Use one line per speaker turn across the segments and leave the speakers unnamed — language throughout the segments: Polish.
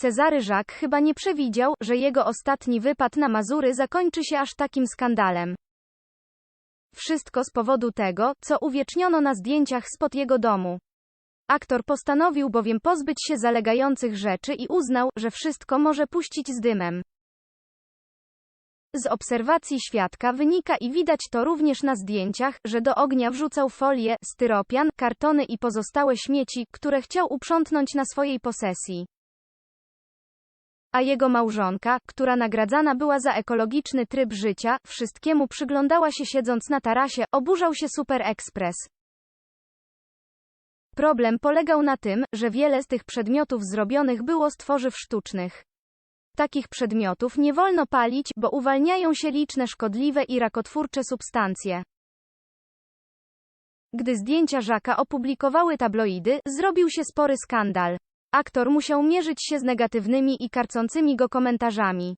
Cezary Jacques chyba nie przewidział, że jego ostatni wypad na Mazury zakończy się aż takim skandalem. Wszystko z powodu tego, co uwieczniono na zdjęciach spod jego domu. Aktor postanowił bowiem pozbyć się zalegających rzeczy i uznał, że wszystko może puścić z dymem. Z obserwacji świadka wynika i widać to również na zdjęciach, że do ognia wrzucał folię, styropian, kartony i pozostałe śmieci, które chciał uprzątnąć na swojej posesji. A jego małżonka, która nagradzana była za ekologiczny tryb życia, wszystkiemu przyglądała się siedząc na tarasie, oburzał się Super Express. Problem polegał na tym, że wiele z tych przedmiotów zrobionych było z tworzyw sztucznych. Takich przedmiotów nie wolno palić, bo uwalniają się liczne szkodliwe i rakotwórcze substancje. Gdy zdjęcia Żaka opublikowały tabloidy, zrobił się spory skandal. Aktor musiał mierzyć się z negatywnymi i karcącymi go komentarzami.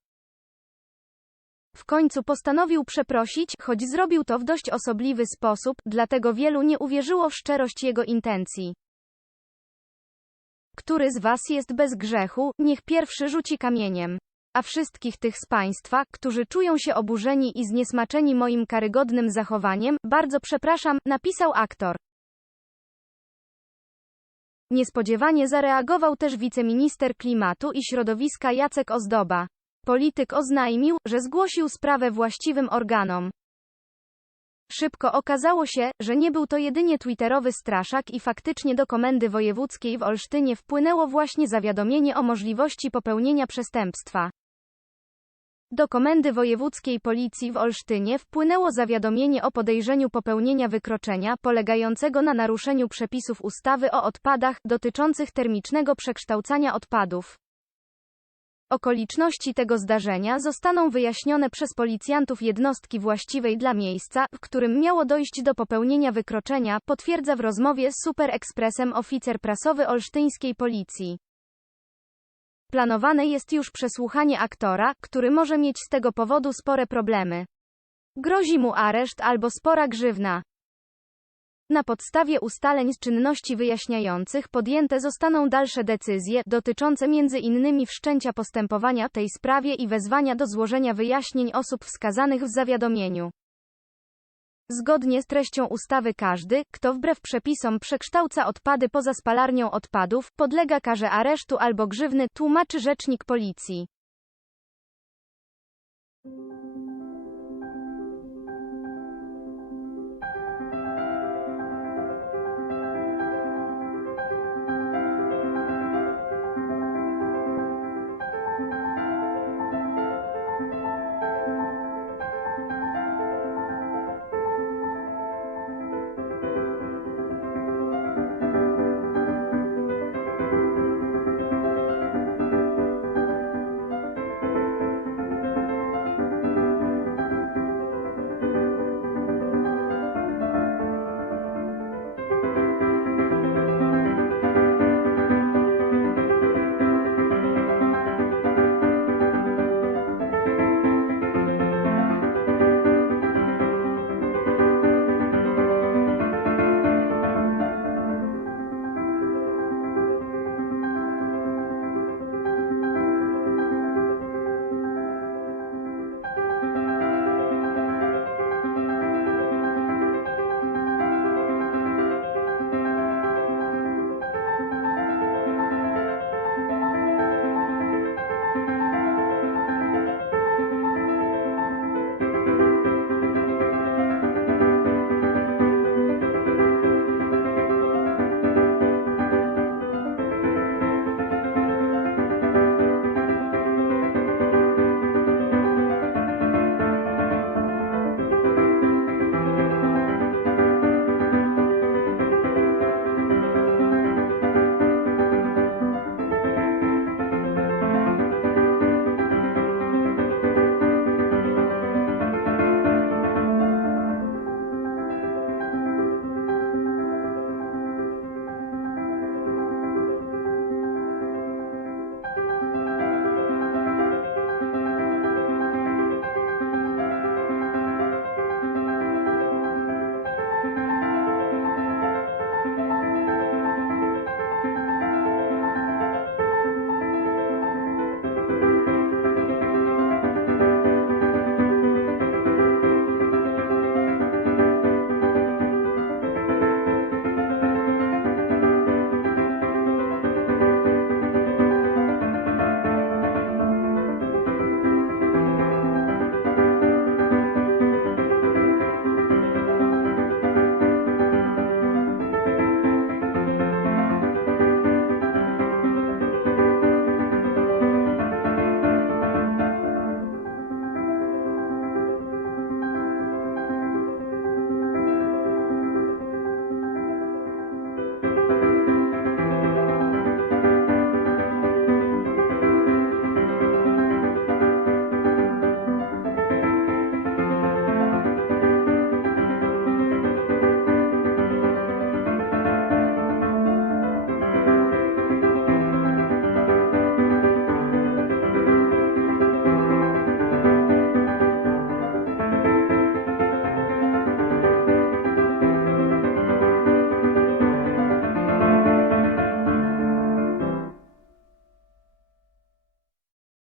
W końcu postanowił przeprosić, choć zrobił to w dość osobliwy sposób, dlatego wielu nie uwierzyło w szczerość jego intencji. Który z was jest bez grzechu, niech pierwszy rzuci kamieniem. A wszystkich tych z Państwa, którzy czują się oburzeni i zniesmaczeni moim karygodnym zachowaniem, bardzo przepraszam, napisał aktor. Niespodziewanie zareagował też wiceminister klimatu i środowiska Jacek Ozdoba. Polityk oznajmił, że zgłosił sprawę właściwym organom. Szybko okazało się, że nie był to jedynie twitterowy straszak i faktycznie do komendy wojewódzkiej w Olsztynie wpłynęło właśnie zawiadomienie o możliwości popełnienia przestępstwa. Do Komendy Wojewódzkiej Policji w Olsztynie wpłynęło zawiadomienie o podejrzeniu popełnienia wykroczenia polegającego na naruszeniu przepisów ustawy o odpadach dotyczących termicznego przekształcania odpadów. Okoliczności tego zdarzenia zostaną wyjaśnione przez policjantów jednostki właściwej dla miejsca, w którym miało dojść do popełnienia wykroczenia, potwierdza w rozmowie z Super Expressem oficer prasowy olsztyńskiej policji. Planowane jest już przesłuchanie aktora, który może mieć z tego powodu spore problemy. Grozi mu areszt albo spora grzywna. Na podstawie ustaleń z czynności wyjaśniających podjęte zostaną dalsze decyzje, dotyczące innymi wszczęcia postępowania w tej sprawie i wezwania do złożenia wyjaśnień osób wskazanych w zawiadomieniu. Zgodnie z treścią ustawy każdy, kto wbrew przepisom przekształca odpady poza spalarnią odpadów, podlega karze aresztu albo grzywny, tłumaczy rzecznik policji.